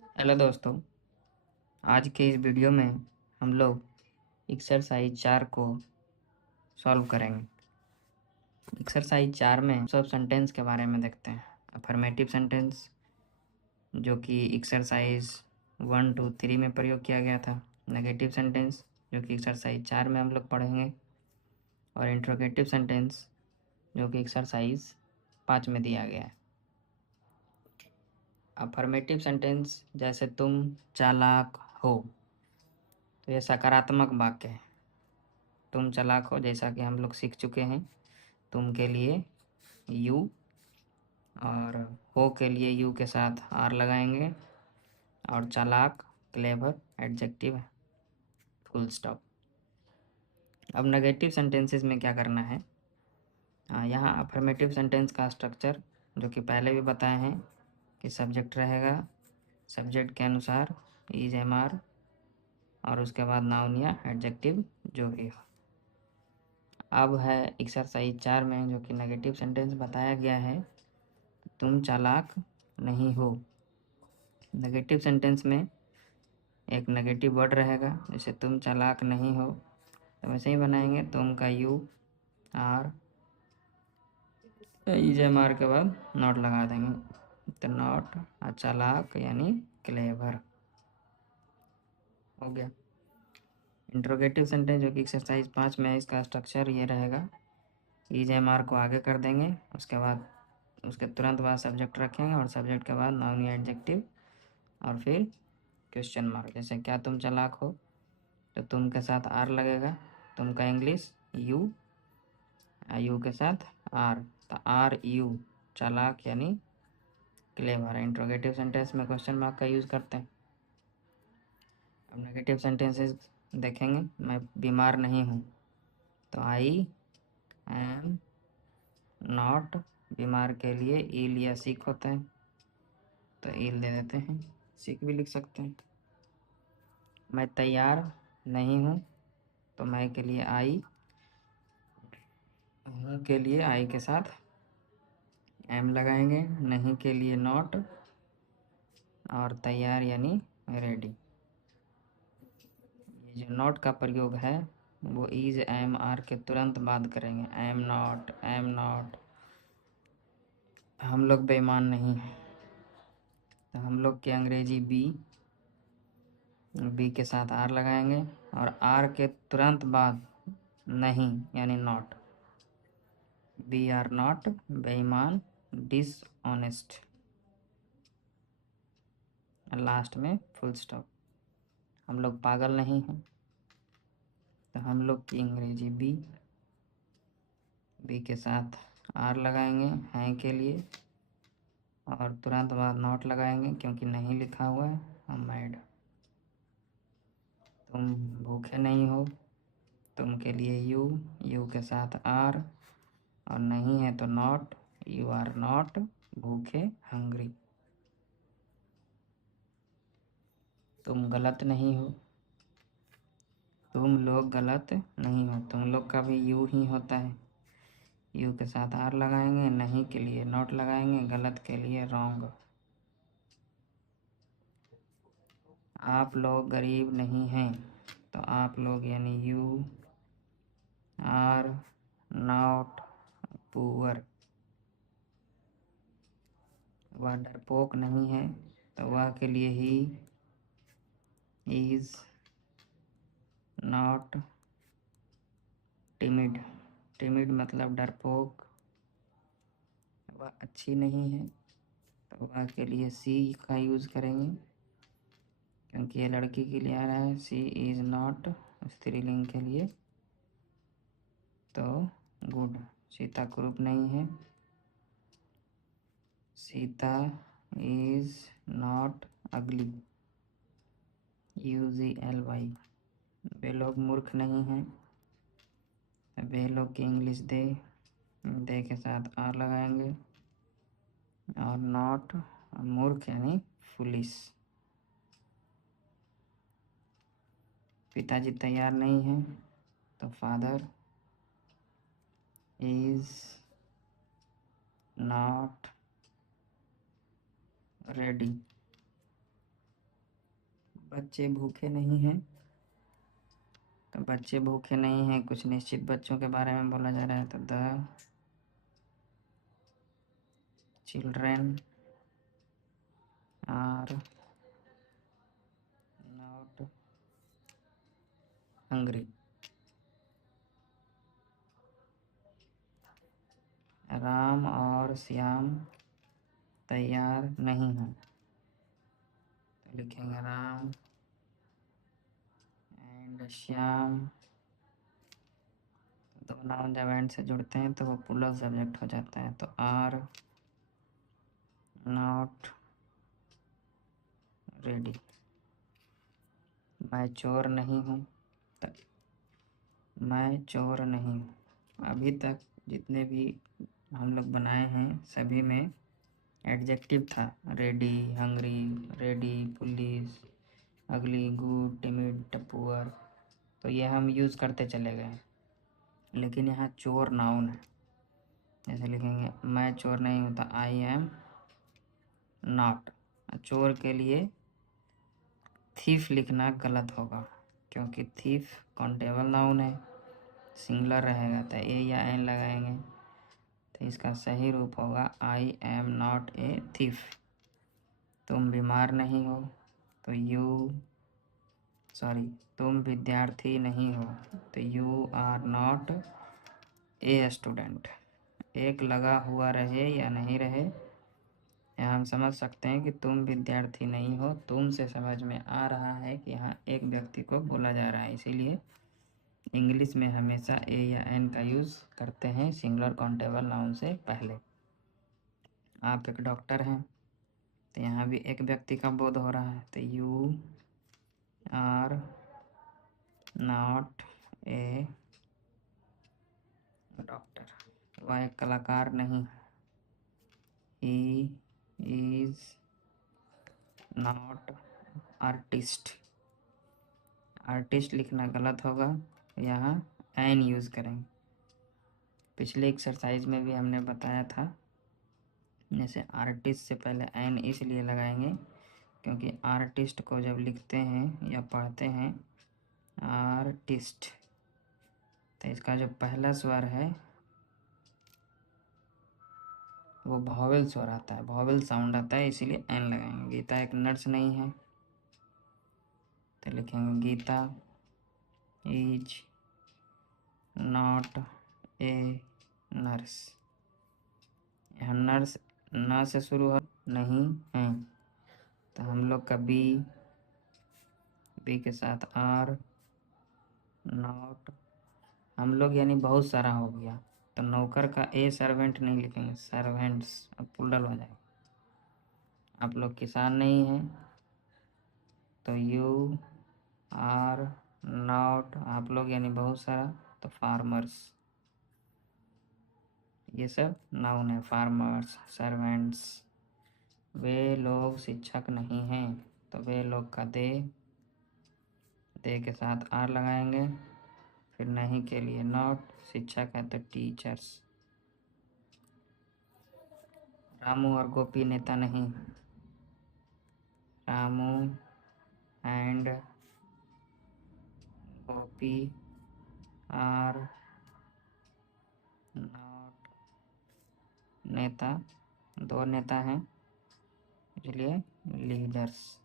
Hello दोस्तों। आज के इस वीडियो में हम लोग एक्सरसाइज 4 को सॉल्व करेंगे। एक्सरसाइज 4 में सब सेंटेंस के बारे में देखते हैं। अफर्मेटिव सेंटेंस जो कि एक्सरसाइज 1 2 3 में प्रयोग किया गया था। नेगेटिव सेंटेंस जो कि एक्सरसाइज 4 में हम लोग पढ़ेंगे। और इंट्रोगेटिव सेंटेंस जो कि एक्सरसाइज 5 में दिया गया है। अफर्मेटिव सेंटेंस जैसे तुम चालाक हो, तो यह सकारात्मक वाक्य है। तुम चालाक हो, जैसा कि हम लोग सीख चुके हैं। तुम के लिए यू और हो के लिए यू के साथ आर लगाएंगे। और चालाक क्लेवर एडजेक्टिव है, फुल स्टॉप। अब नेगेटिव सेंटेंसेस में क्या करना है। यहाँ अफर्मेटिव सेंटेंस का स्ट्रक्चर जो कि पहले भी बताए हैं कि सब्जेक्ट रहेगा, सब्जेक्ट के अनुसार इज एम आर और उसके बाद नाउन या एडजेक्टिव जो भी हो। अब है एक्सरसाइज 4 में जो कि नेगेटिव सेंटेंस बताया गया है। तुम चालाक नहीं हो। नेगेटिव सेंटेंस में एक नेगेटिव वर्ड रहेगा, जैसे तुम चालाक नहीं हो, तो वैसे ही बनाएंगे। तुम का you are is am are के बाद नॉट लगा देंगे, तो नॉट चालाक यानी क्लेवर हो गया। इंट्रोगेटिव सेंटेंस जो कि एक्सरसाइज 5 में है, इसका स्ट्रक्चर ये रहेगा। इज एम आर को आगे कर देंगे, उसके बाद उसके तुरंत बाद सब्जेक्ट रखेंगे और सब्जेक्ट के बाद नाउन या एडजेक्टिव और फिर क्वेश्चन मार्क। जैसे क्या तुम चालाक हो, तो तुम के साथ आर लगेगा। तुम का इंग्लिश यू, यू के साथ आर, तो आर यू चालाक यानी क्लेवर। इंट्रोगेटिव सेंटेंस में क्वेश्चन मार्क का यूज़ करते हैं। अब नेगेटिव सेंटेंसेस देखेंगे। मैं बीमार नहीं हूँ, तो आई एम नॉट। बीमार के लिए इल या सिक होता है, तो इल दे देते हैं, सिक भी लिख सकते हैं। मैं तैयार नहीं हूँ, तो मैं के लिए आई, हूँ के लिए आई के साथ एम लगाएंगे, नहीं के लिए नॉट और तैयार यानी रेडी। ये जो नॉट का प्रयोग है वो इज एम आर के तुरंत बाद करेंगे। Am not, am not. हम लोग बेईमान नहीं हैं, तो हम लोग की अंग्रेजी बी, बी के साथ आर लगाएंगे और आर के तुरंत बाद नहीं यानी नॉट। बी आर नॉट बेईमान, डिसऑनेस्ट, लास्ट में फुल स्टॉप। हम लोग पागल नहीं हैं, तो हम लोग की अंग्रेजी बी, बी के साथ आर लगाएंगे हैं के लिए और तुरंत बाद नॉट लगाएंगे क्योंकि नहीं लिखा हुआ है। हम मैड। तुम भूखे नहीं हो, तुम के लिए यू, यू के साथ आर और नहीं है तो नॉट। यू आर नॉट भूखे, हंग्री। तुम गलत नहीं हो, तुम लोग गलत नहीं हो। तुम लोग का भी यू ही होता है, यू के साथ आर लगाएंगे, नहीं के लिए नॉट लगाएंगे, गलत के लिए रॉन्ग। आप लोग गरीब नहीं हैं, तो आप लोग यानी यू आर नॉट पुअर। वह डरपोक नहीं है, तो वह के लिए ही इज नॉट टिमिड। टिमिड मतलब डरपोक। वह अच्छी नहीं है, तो वह के लिए सी का यूज़ करेंगे क्योंकि ये लड़की के लिए आ रहा है। सी इज़ नॉट स्त्रीलिंग के लिए, तो गुड। सीता कुरूप नहीं है, सीता इज़ नॉट अगली, UGLY। वे लोग मूर्ख नहीं हैं, वे लोग की इंग्लिश दे, दे के साथ आर लगाएंगे और नॉट मूर्ख यानी फुलिश। पिताजी तैयार नहीं हैं, तो फादर इज नॉट रेडी। बच्चे भूखे नहीं हैं, तो बच्चे भूखे नहीं हैं कुछ निश्चित बच्चों के बारे में बोला जा रहा है, तो the children are not hungry. Ram और श्याम तैयार नहीं हैं, तो लिखेंगे राम एंड श्याम। तो नाउन जब एंड से जुड़ते हैं तो वो प्लूरल सब्जेक्ट हो जाता है, तो आर नॉट रेडी। मैं चोर नहीं हूँ, मैं चोर नहीं हूँ। अभी तक जितने भी हम लोग बनाए हैं सभी में एडजेक्टिव था, रेडी, हंग्री, रेडी, पुलिस, अगली, गुड, टिमिड, पुअर, तो ये हम यूज़ करते चले गए। लेकिन यहाँ चोर नाउन है, जैसे लिखेंगे मैं चोर नहीं हूँ, तो आई एम नॉट। चोर के लिए थीफ लिखना गलत होगा, क्योंकि थीफ काउंटेबल नाउन है, सिंगुलर रहेगा, तो ए या एन लगाएंगे, तो इसका सही रूप होगा I am not a thief. तुम बीमार नहीं हो, तो तुम विद्यार्थी नहीं हो, तो you are not a student. एक लगा हुआ रहे या नहीं रहे, यहाँ हम समझ सकते हैं कि तुम विद्यार्थी नहीं हो, तुम से समझ में आ रहा है कि यहाँ एक व्यक्ति को बोला जा रहा है, इसीलिए इंग्लिश में हमेशा ए या एन का यूज़ करते हैं सिंगुलर काउंटेबल नाउन से पहले। आप एक डॉक्टर हैं, तो यहाँ भी एक व्यक्ति का बोध हो रहा है, तो you are not a doctor. वह एक कलाकार नहीं, he is not artist. Artist लिखना गलत होगा, यहाँ एन यूज़ करेंगे। पिछले एक्सरसाइज में भी हमने बताया था, जैसे आर्टिस्ट से पहले एन इसलिए लगाएंगे क्योंकि आर्टिस्ट को जब लिखते हैं या पढ़ते हैं आर्टिस्ट, तो इसका जो पहला स्वर है वो वॉवेल स्वर आता है, वॉवेल साउंड आता है, इसीलिए एन लगाएंगे। गीता एक नर्स नहीं है, तो लिखेंगे Gita is not a nurse. यहाँ नर्स न से शुरू हो नहीं है, तो हम लोग का बी के साथ आर नॉट, हम लोग यानी बहुत सारा हो गया, तो नौकर का ए सर्वेंट नहीं लिखेंगे, सर्वेंट्स, अब प्लूरल हो जाएगा। आप लोग किसान नहीं हैं, तो यू आर नॉट, आप लोग यानी बहुत सारा, तो फार्मर्स। ये सब नाउन है, फार्मर्स, सर्वेंट्स। वे लोग शिक्षक नहीं हैं, तो वे लोग का दे के साथ आर लगाएंगे। फिर नहीं के लिए नॉट, शिक्षक है तो टीचर्स। रामू और गोपी नेता नहीं, Ramu and Gopi are not neta, दो नेता हैं इसलिए लीडर्स।